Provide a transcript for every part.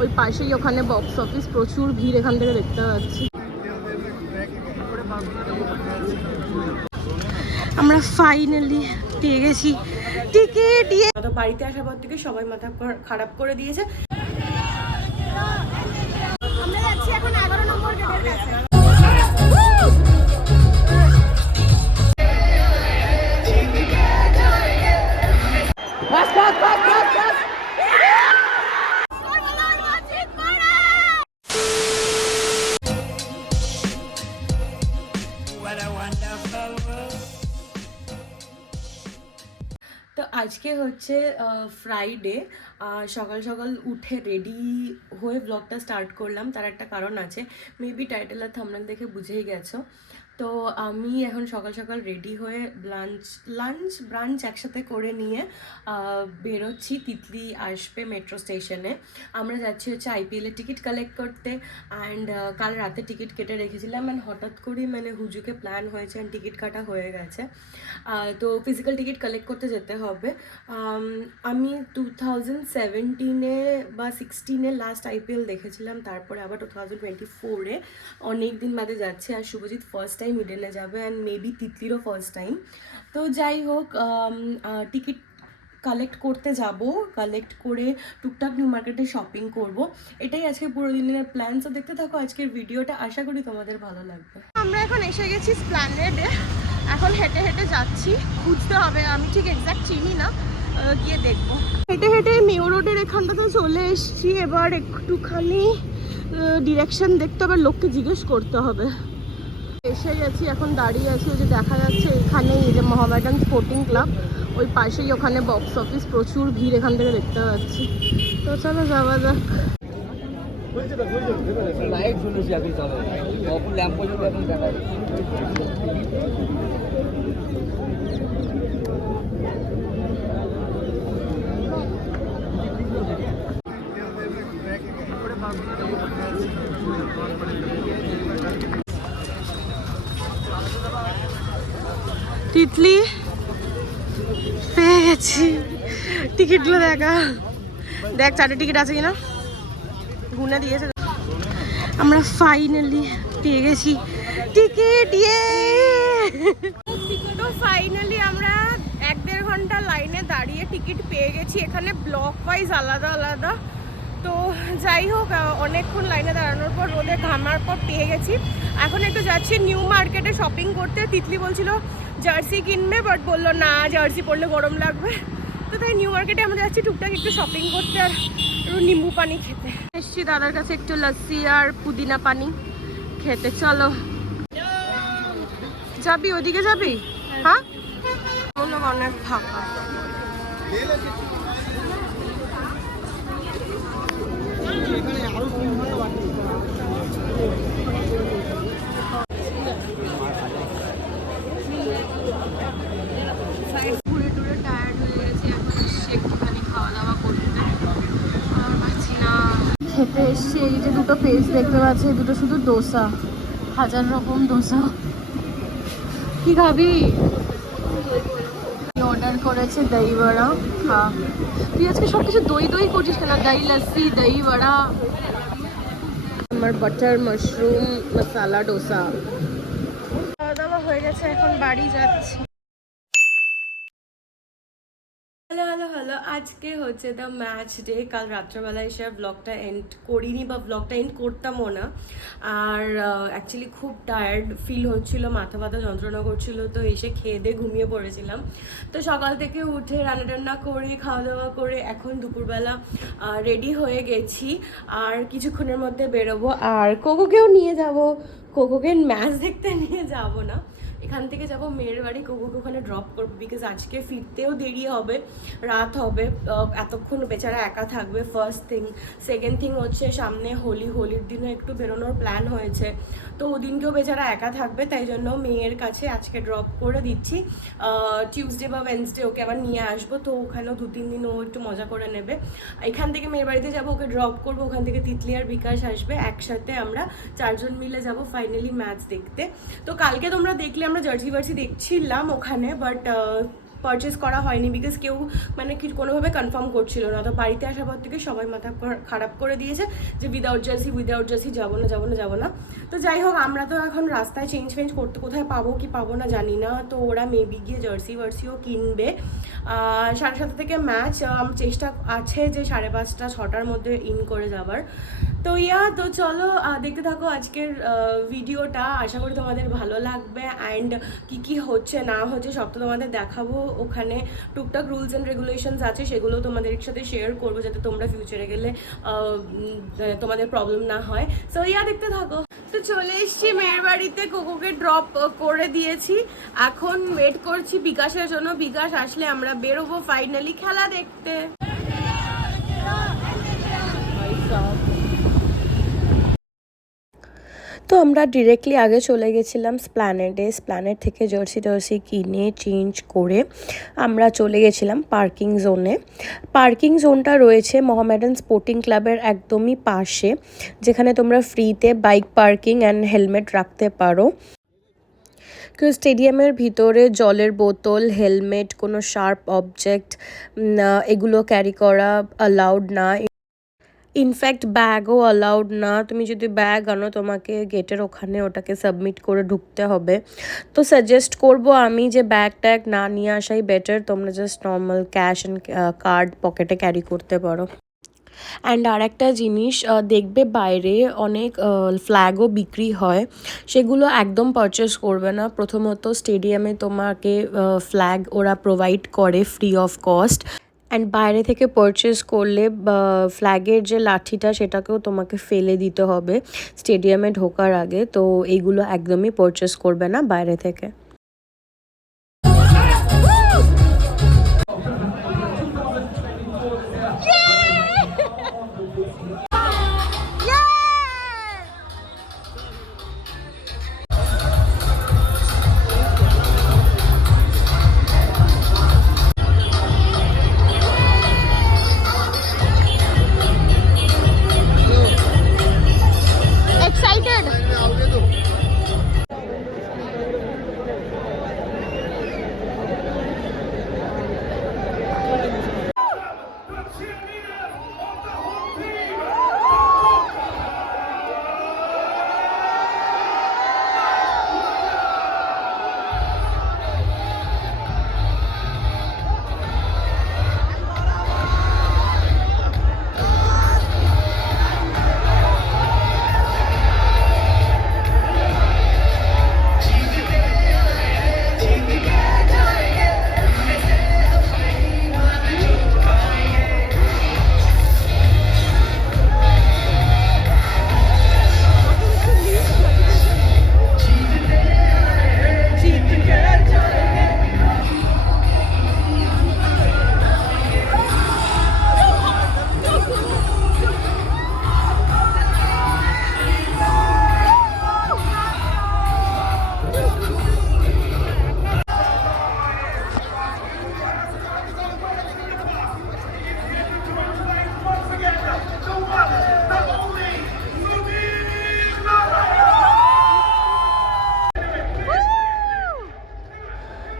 ওই পাশেই ওখানে বক্স অফিস, প্রচুর ভিড় এখান থেকে দেখতে পাচ্ছি। আমরা ফাইনালি পেয়ে গেছি টিকিট। তো বাড়িতে আসার পর থেকে সবাই মাথা খারাপ করে দিয়েছে। আমরা যাচ্ছি এখন 11 নম্বর গেটের কাছে। তো আজকে হচ্ছে ফ্রাইডে, সকাল সকাল উঠে রেডি হয়ে ব্লগটা স্টার্ট করলাম। তার একটা কারণ আছে, মেবি টাইটেল আর থাম্বনেল দেখে বুঝেই গেছো। তো আমি এখন সকাল সকাল রেডি হয়ে ব্রাঞ্চ একসাথে করে নিয়ে বেরোচ্ছি। তিতলি আসবে মেট্রো স্টেশনে। আমরা যাচ্ছি হচ্ছে আইপিএলের টিকিট কালেক্ট করতে। অ্যান্ড কাল রাতে টিকিট কেটে রেখেছিলাম, অ্যান্ড হঠাৎ করেই মানে হুজুকে প্ল্যান হয়েছে অ্যান্ড টিকিট কাটা হয়ে গেছে। তো ফিজিক্যাল টিকিট কালেক্ট করতে যেতে হবে। আমি 2017 বা 16 লাস্ট আইপিএল দেখেছিলাম, তারপরে আবার 2024 অনেক দিন বাদে যাচ্ছে। আর শুভজিৎ ফার্স্ট টাইম ইডেনে যাবে, অ্যান্ড মেবি তিতলিরও ফার্স্ট টাইম। তো যাই হোক, টিকিট কালেক্ট করতে যাব, কালেক্ট করে টুকটাক নিউ মার্কেটে শপিং করব। এটাই আজকে পুরো দিনের প্ল্যান। তো দেখতে থাকো আজকের ভিডিওটা, আশা করি তোমাদের ভালো লাগবে। আমরা এখন এসে গেছি স্প্ল্যানেডে, এখন হেঁটে হেঁটে যাচ্ছি। খুঁজতে হবে, আমি ঠিক এক্স্যাক্ট চিনি না, গিয়ে দেখবো। হেঁটে হেঁটে মেয়ো রোডের এখানটাতে চলে এসেছি। এবার একটুখানি ডিরেকশন দেখতে হবে, লোককে জিজ্ঞেস করতে হবে। এসে গেছি, এখন দাঁড়িয়ে আছি। ওই যে দেখা যাচ্ছে এখানেই যে মোহামেডান স্পোর্টিং ক্লাব, ওই পাশেই ওখানে বক্স অফিস, প্রচুর ভিড় এখান থেকে দেখতে পাচ্ছি। তো চলো যাওয়া যাক। তিতলি পেয়ে গেছি, টিকিটগুলো দেখা দেখ, 4টে টিকিট আছে কিনা গুনে দিয়েছে। আমরা ফাইনালি পেয়ে গেছি টিকিট। তো ফাইনালি আমরা 1-1.5 ঘন্টা লাইনে দাঁড়িয়ে টিকিট পেয়ে গেছি। এখানে ব্লক ওয়াইজ আলাদা আলাদা। তো যাই হোক, অনেকক্ষণ লাইনে দাঁড়ানোর পর রোদে ঘামার পর পেয়ে গেছি। এখন একটু যাচ্ছি নিউ মার্কেটে শপিং করতে। তিতলি বলছিল জার্সি কিনবে, বাট বললো না, জার্সি পরলে গরম লাগবে। তো তাই নিউ মার্কেটে আমরা যাচ্ছি টুকটাক একটু শপিং করতে আর নিম্বু পানি খেতে। এসছি দাদার কাছে একটু লস্যি আর পুদিনা পানি খেতে। চলো, যাবি ওদিকে যাবি? হ্যাঁ, অনেক ফাঁকা। ঘুরে টুরে টায়ার্ড হয়ে গেছে, এখন এসছি একটুখানি খাওয়া দাওয়া করতে। আর পাচ্ছি না, খেতে এসছি। এই যে দুটো পেজ দেখতে পাচ্ছি, দুটো শুধু ডোসা, 1000 রকম ডোসা। কি খাবি? অর্ডার করেছে দই বড়া। খা, তুই আজকে সব কিছু দই দই করছিস কেন? দই লস্যি, দই বড়া, আমার বাটার মাশরুম মশালা ডোসা। খাওয়া দাওয়া হয়ে গেছে, এখন বাড়ি যাচ্ছি। হ্যালো, আজকে হচ্ছে দ্য ম্যাচ ডে। কাল রাত্রেবেলায় এসে ব্লগটা এন্ড করিনি, বা ব্লগটা এন্ড করতামও না। আর অ্যাকচুয়ালি খুব টায়ার্ড ফিল হচ্ছিল, মাথা ব্যথা যন্ত্রণা করছিল। তো এসে খেয়ে দিয়ে ঘুমিয়ে পড়েছিলাম। তো সকাল থেকে উঠে রান্না টান্না করে খাওয়া দাওয়া করে এখন দুপুরবেলা রেডি হয়ে গেছি। আর কিছুক্ষণের মধ্যে বেরোবো, আর কোকোকেও নিয়ে যাব। কোকোকে ম্যাচ দেখতে নিয়ে যাব না, এখান থেকে যাব মেয়ের বাড়ি। কোকোকে ওখানে ড্রপ করবো, বিকজ আজকে ফিরতেও দেরি হবে, রাত হবে। এতক্ষণ বেচারা একা থাকবে, ফার্স্ট থিং। সেকেন্ড থিং হচ্ছে সামনে হোলির দিনও একটু বেরোনোর প্ল্যান হয়েছে। তো ওদিনকেও বেচারা একা থাকবে, তাই জন্য মেয়ের কাছে আজকে ড্রপ করে দিচ্ছি। টিউসডে বা ওয়েনসডে ওকে আবার নিয়ে আসবো। তো ওখানেও 2-3 দিন ও একটু মজা করে নেবে। এখান থেকে মেয়ের বাড়িতে যাবো, ওকে ড্রপ করবো। ওখান থেকে তিতলি আর বিকাশ আসবে, একসাথে আমরা 4 জন মিলে যাব ফাইনালি ম্যাচ দেখতে। তো কালকে তোমরা দেখলে আমরা জার্সি দেখছিলাম ওখানে, বাট পারচেস করা হয়নি, বিকজ কেউ মানে কি কোনোভাবে কনফার্ম করছিল না। তো বাড়িতে আসার পর থেকে সবাই মাথা খারাপ করে দিয়েছে যে উইদাউট জার্সি যাবো না। তো যাই হোক, আমরা তো এখন রাস্তায় চেঞ্জ করতে কোথায় পাবো কি পাবো না জানি না। তো ওরা মেবি গিয়ে জার্সিও কিনবে। 7:30 থেকে ম্যাচ, চেষ্টা আছে যে 5:30 6টার মধ্যে ইন করে যাবার। তো তো চলো দেখতে থাকো আজকের ভিডিওটা, আশা করি তোমাদের ভালো লাগবে। অ্যান্ড কি হচ্ছে না হচ্ছে সব তো তোমাদের দেখাবো। ওখানে টুকটাক রুলস অ্যান্ড রেগুলেশনস আছে, সেগুলো তোমাদের সাথে শেয়ার করবো, যাতে তোমরা ফিউচারে গেলে তোমাদের প্রবলেম না হয়। সো দেখতে থাকো। তো চলে এসছি মেয়ের বাড়িতে, কোকোকে ড্রপ করে দিয়েছি, এখন ওয়েট করছি বিকাশের জন্য। বিকাশ আসলে আমরা বেরোবো ফাইনালি খেলা দেখতে। তো আমরা ডিরেক্টলি আগে চলে গেছিলাম স্প্ল্যানেড থেকে জার্সি কিনে চেঞ্জ করে আমরা চলে গেছিলাম পার্কিং জোনটা রয়েছে মোহামেডান স্পোর্টিং ক্লাবের একদমই পাশে, যেখানে তোমরা ফ্রিতে বাইক পার্কিং অ্যান্ড হেলমেট রাখতে পারো। স্টেডিয়ামের ভিতরে জলের বোতল, হেলমেট, কোনো শার্প অবজেক্ট এগুলো ক্যারি করা অ্যালাউড না। ইনফ্যাক্ট ব্যাগও অ্যালাউড না। তুমি যদি ব্যাগ আনো তোমাকে গেটের ওখানে ওটাকে সাবমিট করে ঢুকতে হবে। তো সাজেস্ট করব আমি যে ব্যাগ ট্যাগ না নিয়ে আসাই বেটার, তোমরা just normal cash and card পকেটে ক্যারি করতে পারো। অ্যান্ড আর একটা জিনিস দেখবে, বাইরে অনেক ফ্ল্যাগও বিক্রি হয়, সেগুলো একদম পারচেস করবে না। প্রথমত স্টেডিয়ামে তোমাকে ফ্ল্যাগ ওরা প্রোভাইড করে ফ্রি অফ কস্ট। অ্যান্ড বাইরে থেকে পারচেস করলে ফ্ল্যাগের যে লাঠিটা সেটাকেও তোমাকে ফেলে দিতে হবে স্টেডিয়ামে ঢোকার আগে। তো এইগুলো একদমই পারচেস করবে না বাইরে থেকে।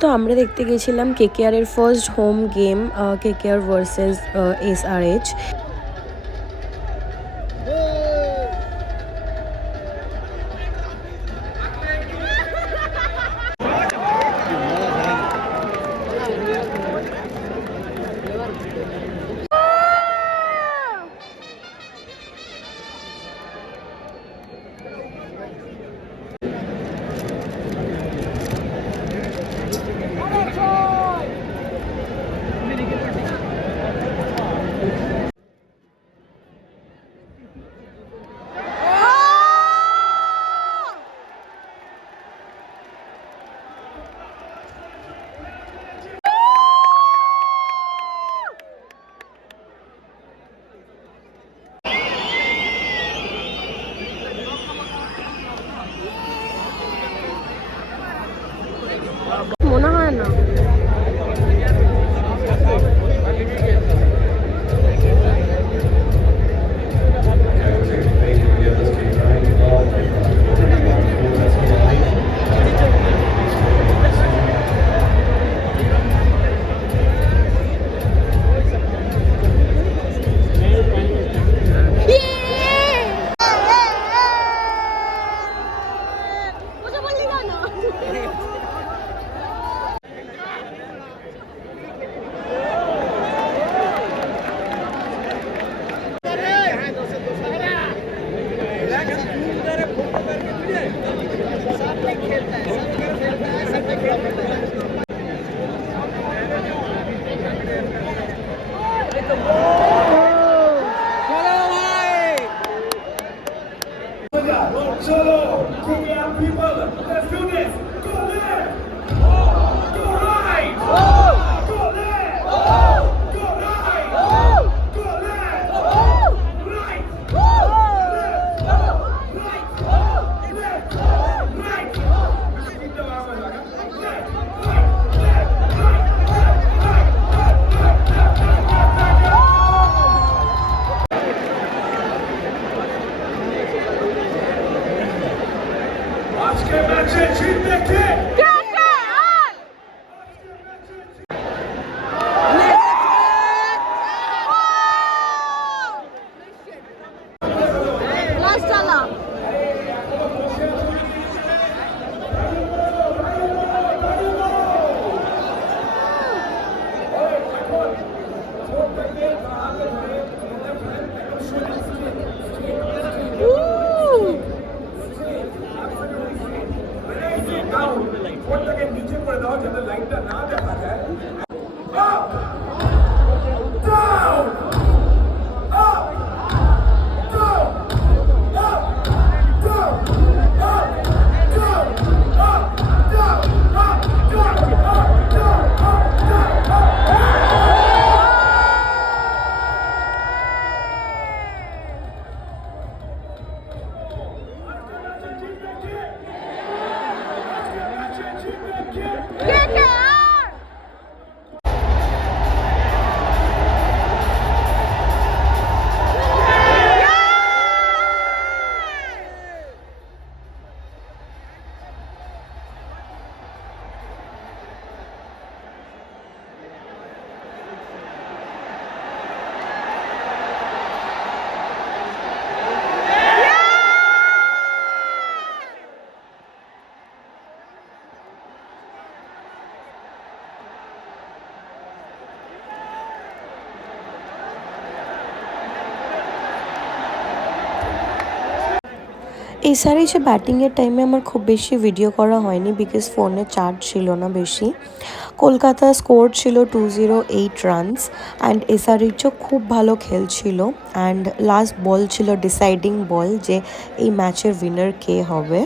তো আমরা দেখতে গেছিলাম কেকেআরের first home game, KKR versus SRH। মনে হয় না। এসআরএইচে ব্যাটিংয়ের টাইমে আমার খুব বেশি ভিডিও করা হয়নি বিকজ ফোনে চার্জ ছিল না বেশি। কলকাতা স্কোর ছিল 208 রানস অ্যান্ড এসআরএইচও খুব ভালো খেলছিল অ্যান্ড লাস্ট বল ছিল ডিসাইডিং বল যে এই ম্যাচের উইনার কে হবে।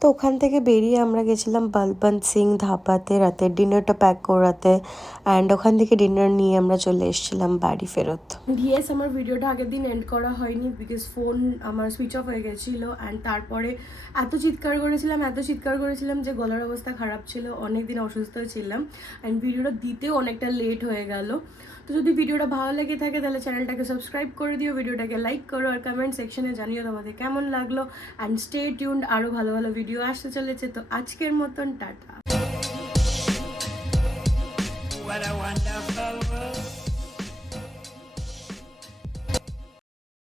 তো ওখান থেকে বেরিয়ে আমরা গেছিলাম বলবন্ত সিং ধাবাতে রাতের ডিনারটা প্যাক করাতে অ্যান্ড ওখান থেকে ডিনার নিয়ে আমরা চলে এসেছিলাম বাড়ি ফেরত। ইয়েস, আমার ভিডিওটা আগের দিন এন্ড করা হয়নি বিকজ ফোন আমার সুইচ অফ হয়ে গেছিলো অ্যান্ড তারপরে এত চিৎকার করেছিলাম যে গলার অবস্থা খারাপ ছিল, অনেক দিন অসুস্থ ছিলাম অ্যান্ড ভিডিওটা দিতেও অনেকটা লেট হয়ে গেল। তো যদি ভিডিওটা ভালো লেগে থাকে তাহলে চ্যানেলটাকে সাবস্ক্রাইব করে দিও, ভিডিওটাকে লাইক করো আর কমেন্ট সেকশনে জানিও তোমাদের কেমন লাগলো অ্যান্ড স্টে টিউনড, আরও ভালো ভালো ভিডিও আসতে চলেছে। তো আজকের মতন tata. What a wonderful world.